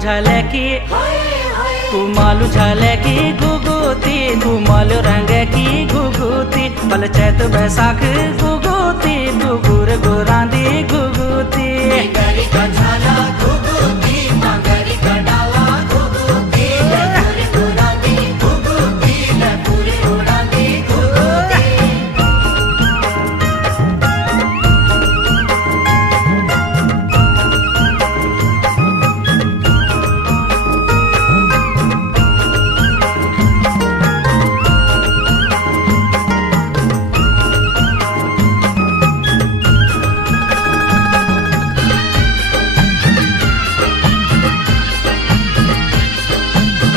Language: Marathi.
झाल्या की कुमालू झाल्या की गुगुती कुमाल रंग की गुगुती पल चैत बैसाख गुगुती गुगुर गुरांदी गुगुती झाला